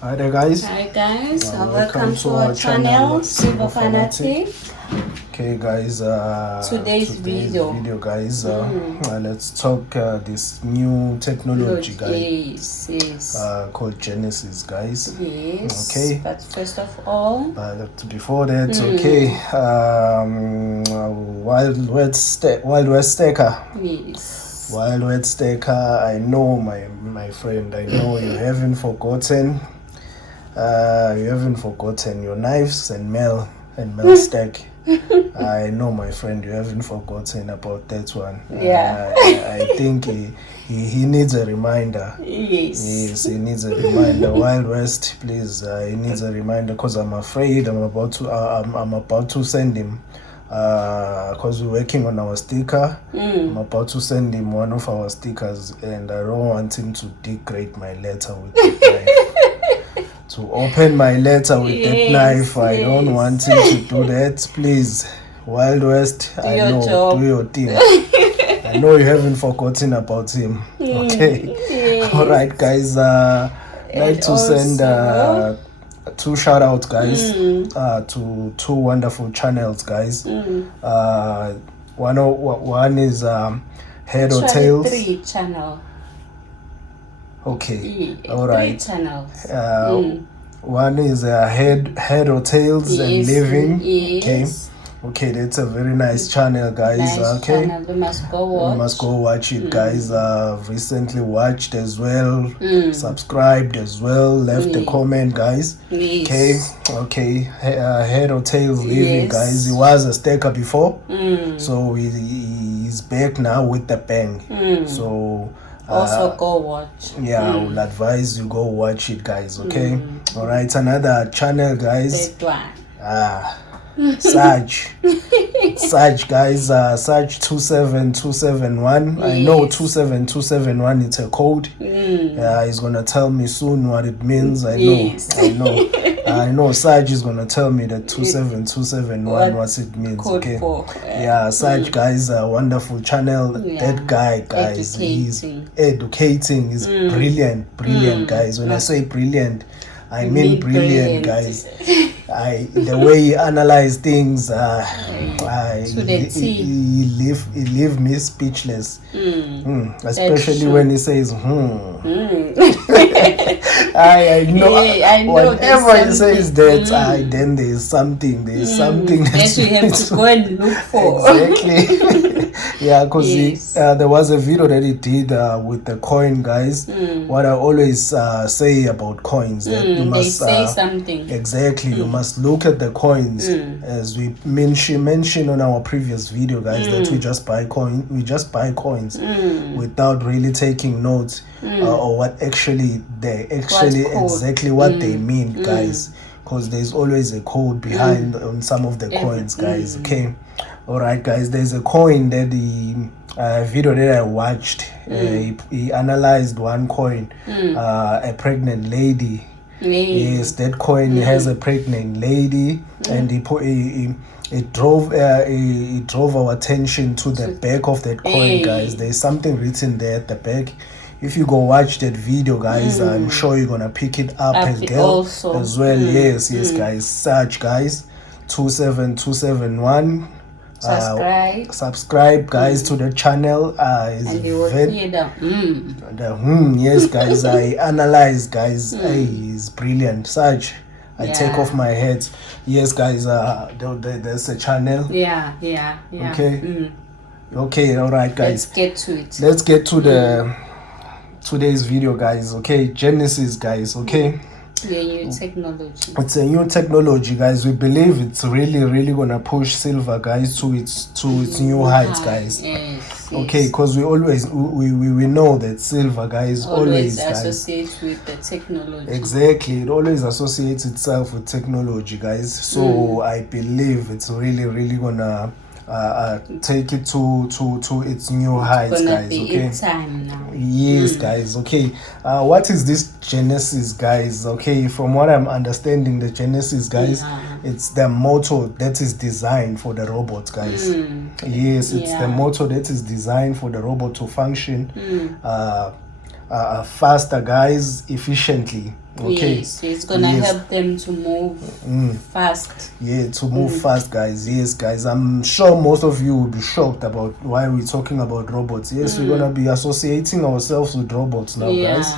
Hi there, guys. Hi guys, welcome to our channel, Silver Fanatic. Okay, guys. Today's video, guys. Let's talk this new technology, guys. Yes. Called Genesis, guys. Yes. Okay. But first of all, but before that, okay. Wild West Staker. Yes. Wild West Staker. I know, my friend. I know you haven't forgotten. You haven't forgotten your knives and mail stack. I know, my friend, you haven't forgotten about that one. Yeah. I think he needs a reminder. Yes, he needs a reminder. Wild West, please. He needs a reminder because I'm afraid I'm about to send him. Because we're working on our sticker. I'm about to send him one of our stickers, and I don't want him to degrade my letter with the knife. To open my letter with that knife. I don't want him to do that. Please, Wild West, do your thing. I know you haven't forgotten about him. Okay. Yes. All right, guys. Like to send 2 shout outs, guys, to 2 wonderful channels, guys. One is Head or Tails. 3 channel. Okay. All right. 3 channels. One is Head or Tails and Living. Yes. Okay, that's a very nice channel, guys. Nice channel. We must go watch. It, guys. Recently watched as well, subscribed as well, left a comment, guys. Yes. Okay. Head or Tails Living, guys. He was a staker before, so he's back now with the bang. So also go watch. I will advise you go watch it, guys. Okay. All right, another channel, guys. That Saj, guys. Saj 27271. Yes. I know 27271. It's a code. He's gonna tell me soon what it means. I know. I know. Saj is gonna tell me that 27271 what it means. Code okay. For, Saj, guys, a wonderful channel. That guy, guys, he's educating. He's brilliant, guys. When I say brilliant, I mean brilliant, guys. The way he analyze things, he leave me speechless. Especially when he says, I know. I know. Whenever he says that, then there's something. that you have to go and look for. Exactly. Because there was a video that he did with the coin, guys. What I always say about coins, that you must say something. Exactly. You must look at the coins, as we mentioned on our previous video, guys, that we just buy coins without really taking notes or what exactly what they mean, guys, because there's always a code behind on some of the coins, guys. Okay. All right, guys, there's a coin that the video that I watched, he analyzed one coin, a pregnant lady. Yes, that coin has a pregnant lady, and it drove our attention to the back of that coin, guys. There's something written there at the back. If you go watch that video, guys, I'm sure you're gonna pick it up as well. Yes, guys. Search, guys, 27271. Subscribe, guys, to the channel. And you will hear yes, guys. I analyze, guys. He's brilliant. Such, I take off my head. Yes, guys. There's a channel. Okay. Okay. All right, guys. Let's get to the today's video, guys. Okay, Genesis, guys. Okay. It's a new technology, guys. We believe it's really gonna push silver, guys, to its new heights, guys. Okay, because we always we know that silver, guys, always associates with the technology. Exactly, it always associates itself with technology, guys. So I believe it's really gonna take it to its new heights, guys. Okay. Time now. Yes, guys. Okay. What is this Genesis, guys? Okay, from what I'm understanding, the Genesis, guys, it's the motor that is designed for the robot, guys. Yes, it's the motor that is designed for the robot to function faster, guys, efficiently. Okay. Yes, it's gonna help them to move fast. Yeah, to move fast, guys. Yes, guys. I'm sure most of you will be shocked about why we're talking about robots. Yes, we're gonna be associating ourselves with robots now, guys.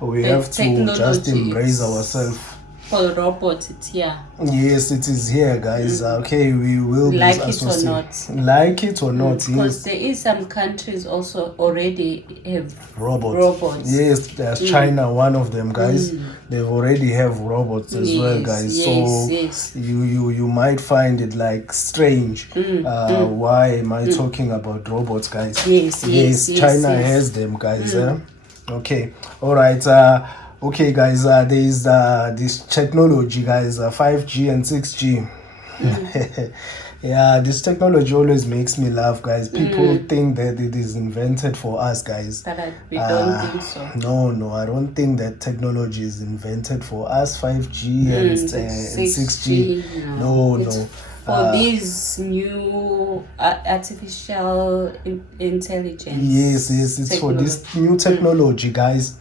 We have to just embrace ourselves. For robots, it's here. Yes, it is here, guys. Okay, we will like it or not. Like it or not, because there is some countries also already have robots. Yes, there's China, one of them, guys. They've already have robots as well, guys. You might find it like strange. Why am I talking about robots, guys? Yes, China has them, guys. Okay, all right. Okay, guys, there is this technology, guys, 5G and 6G. Yeah, this technology always makes me laugh, guys. People think that it is invented for us, guys. But we don't think so. No, I don't think that technology is invented for us, 5G and 6G. No. For these new artificial intelligence. Yes, it's for this new technology, guys.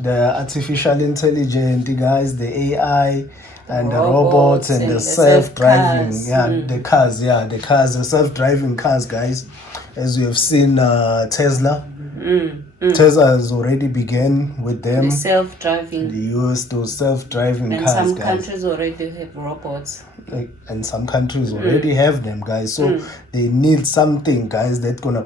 The artificial intelligence, guys, the AI and the robots and the self-driving, the cars, the self-driving cars, guys. As we have seen, Tesla. Tesla has already began with them. The self-driving. They use those self-driving and cars, some guys. countries already have robots. And some countries already have them, guys. So they need something, guys, that's gonna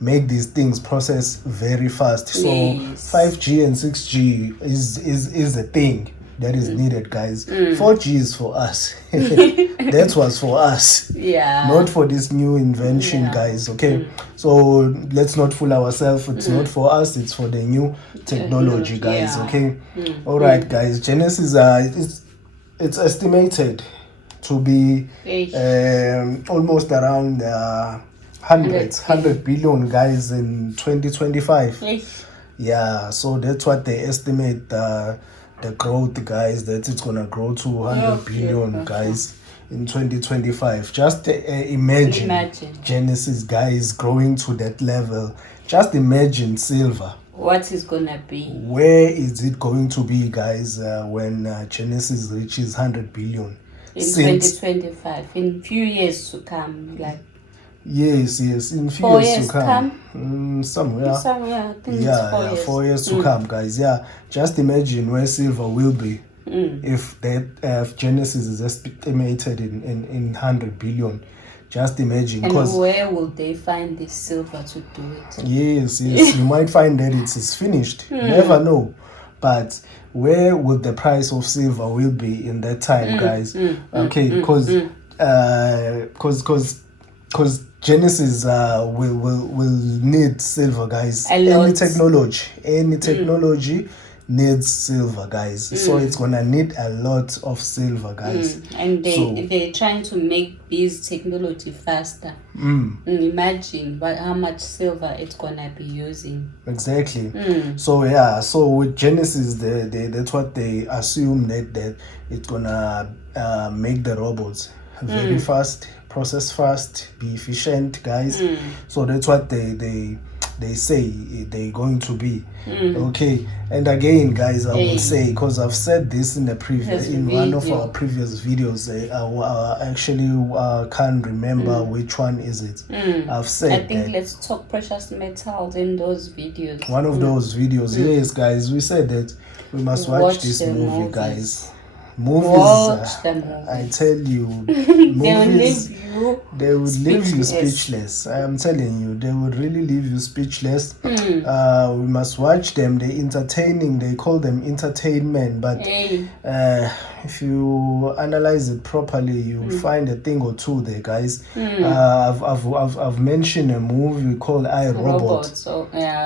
make these things process very fast. So 5G and 6G is a thing that is needed, guys. 4G is for us. That was for us. Not for this new invention, guys. Okay. So let's not fool ourselves. It's not for us, it's for the new technology, guys. Okay. All right, guys. Genesis it's estimated to be almost around 100 billion, guys, in 2025. Yeah, so that's what they estimate the growth, guys, that it's gonna grow to 100 billion, guys, in 2025. Just imagine Genesis, guys, growing to that level. Just imagine silver. What is gonna be? Where is it going to be, guys, when Genesis reaches 100 billion? In 2025, in few years to come, like. Yes, in few years to come. Somewhere, I think it's 4 years to come, guys. Yeah, just imagine where silver will be if Genesis is estimated in 100 billion. Just imagine. And where will they find this silver to do it? Yes, you might find that it's finished. Never know. But where would the price of silver will be in that time, guys? Okay, because Genesis will need silver, guys. Any technology needs silver, guys. So it's gonna need a lot of silver, guys. And they're trying to make this technology faster. Imagine how much silver it's gonna be using. Exactly. So with Genesis, that's what they assume that it's gonna make the robots very fast, process fast, be efficient, guys. So that's what they say they're going to be. Okay, and again, guys, I will say, because I've said this in one of our previous videos, I actually can't remember which one is it. I've said I think let's talk precious metals in those videos. One of those videws. Yes, guys, we said that we must watch this movie, guys. Movies, I tell you, movies, they would leave you speechless. I am telling you, they would really leave you speechless. We must watch them. They're entertaining. They call them entertainment, but if you analyze it properly, you'll find a thing or two there, guys. I've mentioned a movie called I, Robot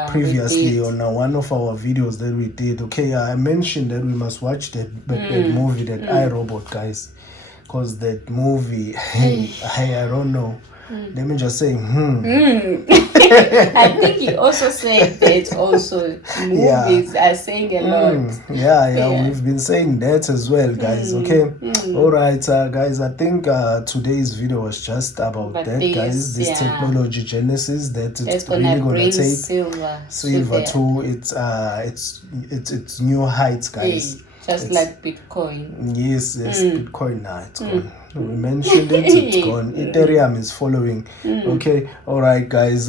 previously on one of our videos that we did. Okay, I mentioned that we must watch that movie, that I, Robot, guys, because that movie, I don't know. Let me just say, I think he also said that also. Movies are saying a lot. Yeah, we've been saying that as well, guys. Okay, all right, guys. I think today's video was just about But that, guys. This technology genesis that it's gonna really gonna take silver to its new heights, guys. Just like Bitcoin. Yes, Bitcoin now it's gone. We mentioned it, it's gone. Ethereum is following. Okay, all right, guys.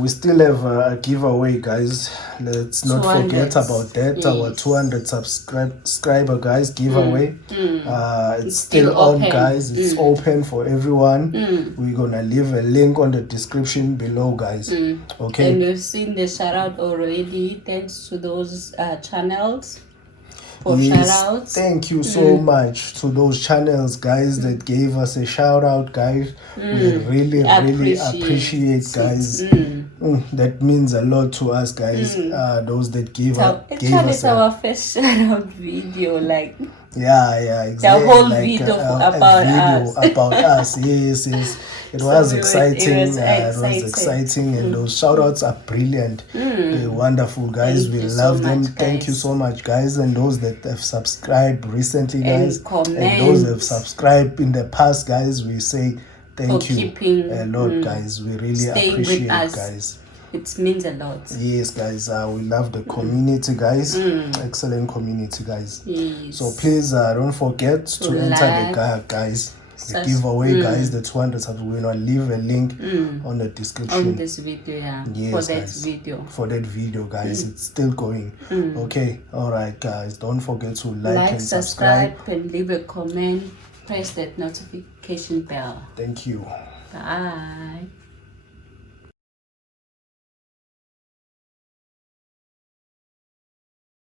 We still have a giveaway, guys. Let's not forget about that. Our 200 subscriber, guys, giveaway. It's still on, guys. It's open for everyone. We're gonna leave a link on the description below, guys. Okay, and we've seen the shout out already. Thanks to those channels. Shout-outs. Thank you so much to those channels, guys, that gave us a shout out, guys. We really appreciate, guys. That means a lot to us, guys. Those that gave us our first shout out video, like exactly. The whole video about us. Yes. It was exciting. It was exciting, and those shout outs are brilliant. They're wonderful, guys. We love them. Thank you so much, guys. And those that have subscribed recently, guys, and those that have subscribed in the past, guys, we say thank you a lot, guys. We really appreciate it, guys. It means a lot. Yes, guys. We love the community, guys. Excellent community, guys. Yes. So please don't forget to enter the guys. The giveaway, guys. The 200 subs. We're gonna leave a link on the description on this video. Yes, for that guys. video. Guys. It's still going. Okay. All right, guys. Don't forget to like and subscribe and leave a comment. Press that notification bell. Thank you. Bye.